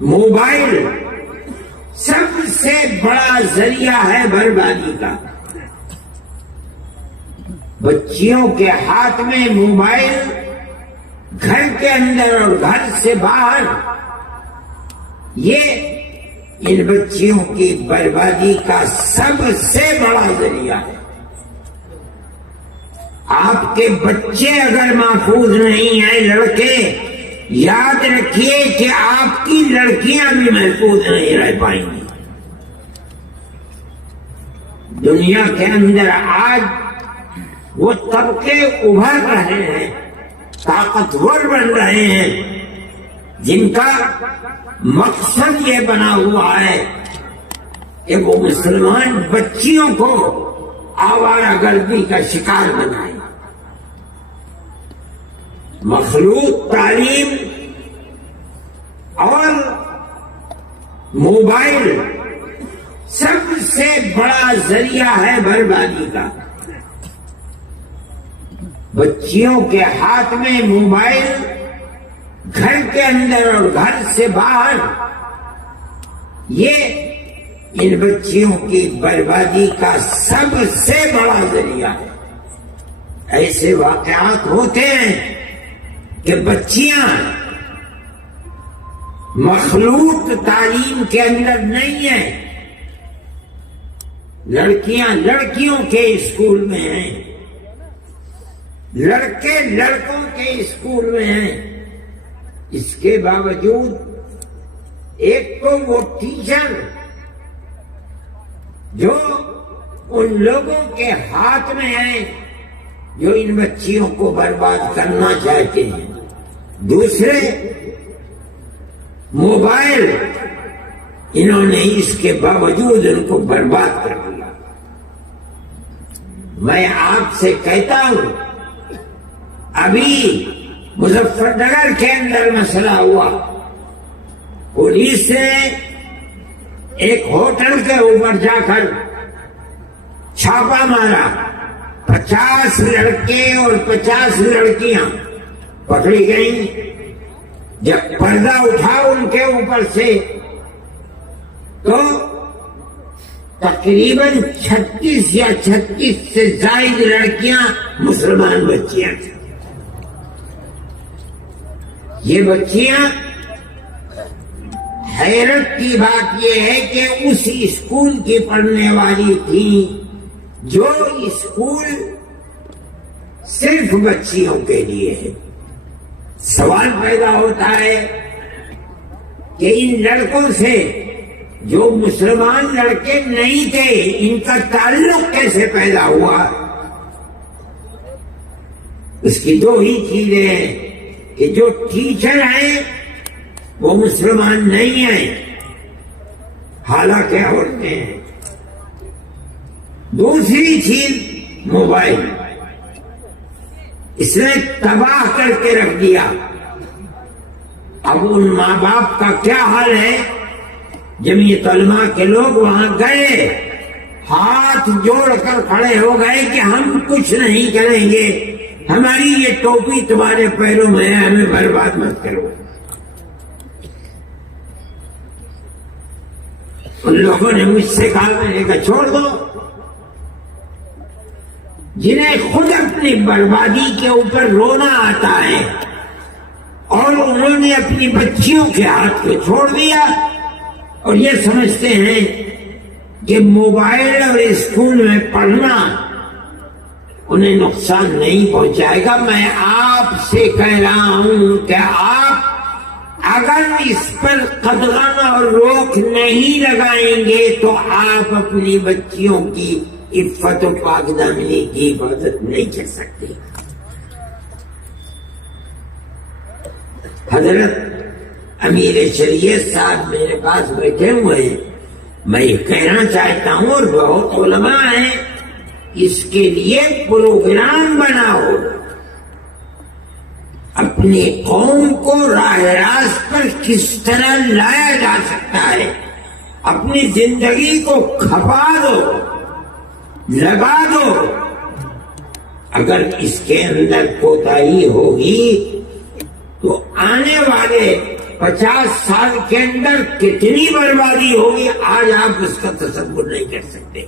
Mobile سب سے بڑا ذریعہ ہے بربادی کا. بچیوں کے ہاتھ میں موبائل، گھر کے اندر اور گھر سے باہر، یہ ان بچیوں کی بربادی کا سب سے بڑا ذریعہ ہے. آپ کے بچے اگر محفوظ نہیں ہیں لڑکے، یاد رکھیے کہ آپ کی لڑکیاں بھی محفوظ نہیں رہ پائیں گی. دنیا کے اندر آج وہ طبقے ابھر رہے ہیں، طاقتور بن رہے ہیں، جن کا مقصد یہ بنا ہوا ہے کہ وہ مسلمان بچیوں کو آوارہ گردی کا شکار بنائیں. مخلوط تعلیم اور موبائل سب سے بڑا ذریعہ ہے بربادی کا. بچیوں کے ہاتھ میں موبائل، گھر کے اندر اور گھر سے باہر، یہ ان بچیوں کی بربادی کا سب سے بڑا ذریعہ ہے. ایسے واقعات ہوتے ہیں کہ بچیاں مخلوط تعلیم کے اندر نہیں ہیں، لڑکیاں لڑکیوں کے اسکول میں ہیں، لڑکے لڑکوں کے اسکول میں ہیں. اس کے باوجود ایک تو وہ ٹیچر جو ان لوگوں کے ہاتھ میں ہیں جو ان بچیوں کو برباد کرنا چاہتے ہیں، دوسرے موبائل، انہوں نے اس کے باوجود ان کو برباد کر دیا. میں آپ سے کہتا ہوں، ابھی مظفر نگر کے اندر مسئلہ ہوا، پولیس نے ایک ہوٹل کے اوپر جا کر چھاپا مارا، 50 لڑکے اور 50 لڑکیاں پکڑی گئیں. جب پردہ اٹھا ان کے اوپر سے تو تقریباً 36 یا 36 سے زائد لڑکیاں مسلمان بچیاں تھیں. یہ بچیاں، حیرت کی بات یہ ہے کہ اس اسکول کی پڑھنے والی تھیں جو اسکول صرف بچیوں کے لیے ہے. سوال پیدا ہوتا ہے کہ ان لڑکوں سے جو مسلمان لڑکے نہیں تھے، ان کا تعلق کیسے پیدا ہوا؟ اس کی دو ہی چیزیں ہیں کہ جو ٹیچر ہیں وہ مسلمان نہیں ہیں، حالانکہ عورتیں ہیں. دوسری چیز موبائل، اس نے تباہ کر کے رکھ دیا. اب ان ماں باپ کا کیا حال ہے؟ جمعیت علماء کے لوگ وہاں گئے، ہاتھ جوڑ کر کھڑے ہو گئے کہ ہم کچھ نہیں کریں گے، ہماری یہ ٹوپی تمہارے پیروں میں ہے، ہمیں برباد مت کرو. ان لوگوں نے مجھ سے کہا، میں نے کہا چھوڑ دو. جنہیں خود اپنی بربادی کے اوپر رونا آتا ہے اور انہوں نے اپنی بچیوں کے ہاتھ کو چھوڑ دیا اور یہ سمجھتے ہیں کہ موبائل اور اسکول میں پڑھنا انہیں نقصان نہیں پہنچائے گا. میں آپ سے کہہ رہا ہوں کہ آپ اگر اس پر قدغن اور روک نہیں لگائیں گے تو آپ اپنی بچیوں کی عفت و پاک دامنی کی حفاظت نہیں کر سکتے. حضرت امیر شریعت صاحب میرے پاس بیٹھے ہوئے ہیں، میں یہ کہنا چاہتا ہوں، اور بہت علماء ہیں، اس کے لیے پروگرام بناؤ. اپنی قوم کو راہ راست پر کس طرح لایا جا سکتا ہے، اپنی زندگی کو کھپا دو، لگا دو. اگر اس کے اندر کوتاہی ہوگی تو آنے والے 50 سال کے اندر کتنی بربادی ہوگی آج آپ اس کا تصور نہیں کر سکتے.